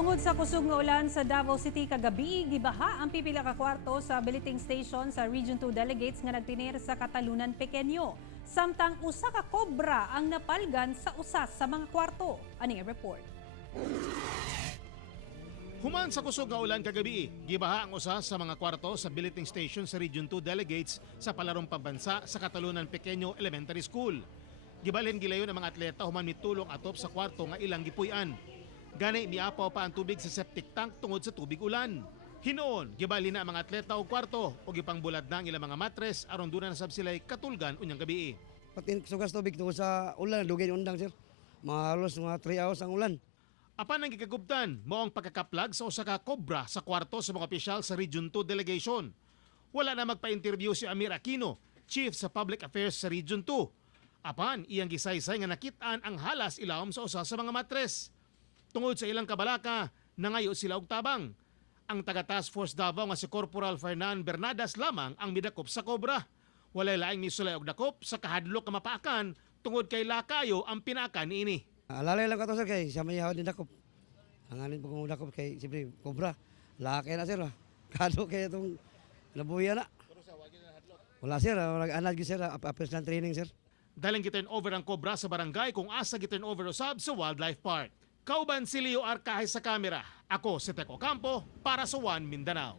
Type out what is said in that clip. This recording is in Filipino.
Tungod sa kusog nga ulan sa Davao City kagabi, gibaha ang pipila ka kwarto sa Biliting Station sa Region 2 delegates nga nagtinir sa Katalunan Pequeño. Samtang usa ka kobra ang napalgan sa usas sa mga kwarto. Aning report. Human sa kusog nga ulan kagabi, gibaha ang usas sa mga kwarto sa Biliting Station sa Region 2 delegates sa palarong pambansa sa Katalunan Pequeño Elementary School. Gibalhin gilayon ang mga atleta human mitulong atop sa kwarto nga ilang gipuy-an. Gani miapaw pa ang tubig sa septic tank tungod sa tubig ulan. Hinoon, gibalhin na ang mga atleta og kwarto o gipangbulad na ang ilang mga matres aron doon na sab sila'y katulgan unyang gabi. Pati sugas tubig tungkol sa ulan, dugay undang sir. Mga halos mga 3 hours ang ulan. Apan ang gikagubtan, mao ang pagkakaplag sa usa ka kobra sa kwarto sa mga opisyal sa Region 2 delegation. Wala na magpa-interview si Amir Aquino, Chief sa Public Affairs sa Region 2. Apan iyang gisaysay nga nakitaan ang halas ilawom sa usa sa mga matres. Tungod sa ilang kabalaka, nangayo sila og tabang. Ang taga-Task Force Davao nga si Corporal Fernan Bernadas lamang ang midakop sa kobra. Walay laing misulay og dakop sa kahadlok nga mapaakan tungod kay lakayo ang pinaakan niini. Alalay lang ka to sir kay siya may hawad din dakop. Hanganin po kung dakop kay siyempre kobra. Laki na sir. Kado kay itong nabuya na. Wala sir, wala anad gi sir, apes ng training sir. Daling giturn over ang kobra sa barangay kung asa giturn over usab sa Wildlife Park. Kauban si Leo Arcaje sa kamera. Ako si Teco Campo para sa One Mindanao.